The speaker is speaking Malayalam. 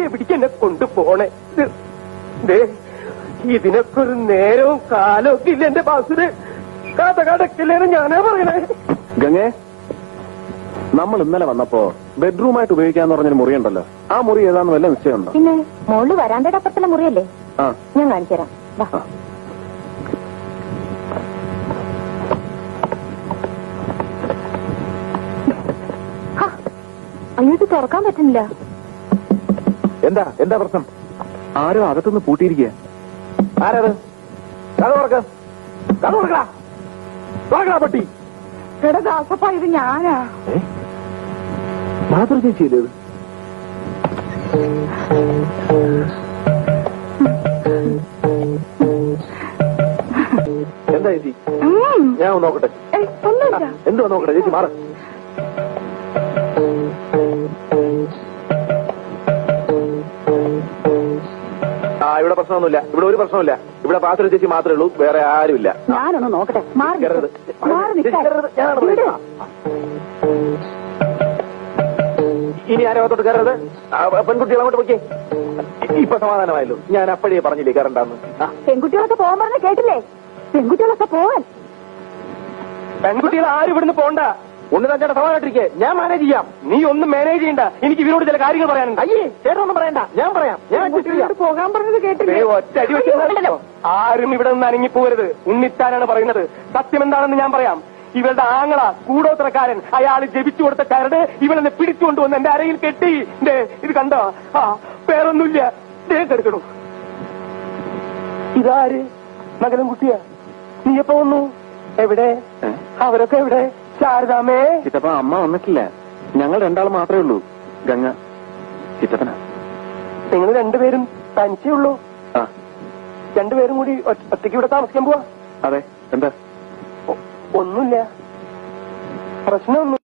എവിടേക്ക് എന്നെ കൊണ്ടുപോണേ? ഇതിനൊക്കെ ഒരു നേരവും കാലമൊക്കെ ഇല്ല എന്റെ ബാസുര്. കഥ കടക്കില്ലേന്ന് ഞാനാ പറയണേ. ഗംഗേ, നമ്മൾ ഇന്നലെ വന്നപ്പോ ബെഡ്റൂമായിട്ട് ഉപയോഗിക്കാന്ന് പറഞ്ഞൊരു മുറിയുണ്ടല്ലോ, ആ മുറി ഏതാന്ന് വല്ല നിശ്ചയമുണ്ടോ? പിന്നെ മോള് വരാന്തയുടെ അപ്പുറത്തുള്ള മുറിയല്ലേ? ആ, ഞാൻ കാണിച്ചു തരാം. അയ്യോ, ഇത് തുറക്കാൻ പറ്റുന്നില്ല. എന്താ എന്താ പ്രശ്നം? ആരോ അകത്തുനിന്ന് പൂട്ടിയിരിക്കുക. ആരത്? കഥ തുറക്ക, കഥ തുറക്കടാ, തുറക്കടാ പട്ടി. എടാ ദാസപ്പ, ഇത് ഞാനാ. മാതൃ ചേച്ചിയല്ലേ ഇത്? എന്താ ചേച്ചി? ഞാൻ ഒന്ന് നോക്കട്ടെ. എന്തുവാ നോക്കട്ടെ ചേച്ചി? മാറ. ഇവിടെ പ്രശ്നമൊന്നുമില്ല, ഇവിടെ ഒരു പ്രശ്നമില്ല. ഇവിടെ പാത്ര ചേച്ചി മാത്രമേ ഉള്ളൂ, വേറെ ആരുമില്ല. ഞാനൊന്ന് നോക്കട്ടെ. ഇനി ആരും അകത്തോട്ട് കയറരുത്. പെൺകുട്ടികൾ അങ്ങോട്ട് പോയിക്കേ. ഇപ്പൊ സമാധാനമായല്ലോ. ഞാൻ അപ്പോഴേ പറഞ്ഞില്ലേ കയറണ്ടെന്ന്. പെൺകുട്ടികളൊക്കെ പോകാൻ പറഞ്ഞ കേട്ടില്ലേ? പെൺകുട്ടികളൊക്കെ പോവാൻ. പെൺകുട്ടികൾ ആരും ഇവിടുന്ന് പോണ്ട. ഒന്ന് തഞ്ചേട്ട സമാധാനമായിട്ടിരിക്കേ, ഞാൻ മാനേജ് ചെയ്യാം. നീ ഒന്നും മാനേജ് ചെയ്യണ്ട. എനിക്ക് ഇവരോട് ചില കാര്യങ്ങൾ പറയാനുണ്ട്. അയ്യേ, ചേട്ടനൊന്നും പറയണ്ട, ഞാൻ പറയാം. ഞാൻ പോകാൻ പറഞ്ഞത് കേട്ടില്ലേ? ഒറ്റ അടി വെച്ചോ. ആരും ഇവിടെ നിന്ന് അനങ്ങിപ്പോകരുത്. ഉണ്ണിത്താനാണ് പറയുന്നത്. സത്യം എന്താണെന്ന് ഞാൻ പറയാം. ഇവരുടെ ആങ്ങള കൂടോത്രക്കാരൻ, അയാൾ ജപിച്ചു കൊടുത്ത ചരട് ഇവളെന്നെ പിടിച്ചുകൊണ്ടുവന്ന് എന്റെ അരയിൽ കെട്ടി. ഇത് കണ്ടോ? വേറൊന്നുമില്ല. കെടുക്കണു. ഇതാര്? മകനും കുട്ടിയാ? നീ എപ്പോ വന്നു? എവിടെ? അവരൊക്കെ എവിടെ? ശാരദാമേ. ചിറ്റപ്പ, അമ്മ വന്നിട്ടില്ല. ഞങ്ങൾ രണ്ടാൾ മാത്രമേ ഉള്ളൂ. ഗംഗ ചിറ്റപ്പനാ. നിങ്ങൾ രണ്ടുപേരും തനിച്ചേ ഉള്ളൂ? രണ്ടുപേരും കൂടി ഒറ്റയ്ക്ക് ഇവിടെ താമസിക്കാൻ പോവാ? അതെ. എന്താ? ഒന്നുമില്ല, പ്രശ്നമൊന്നും.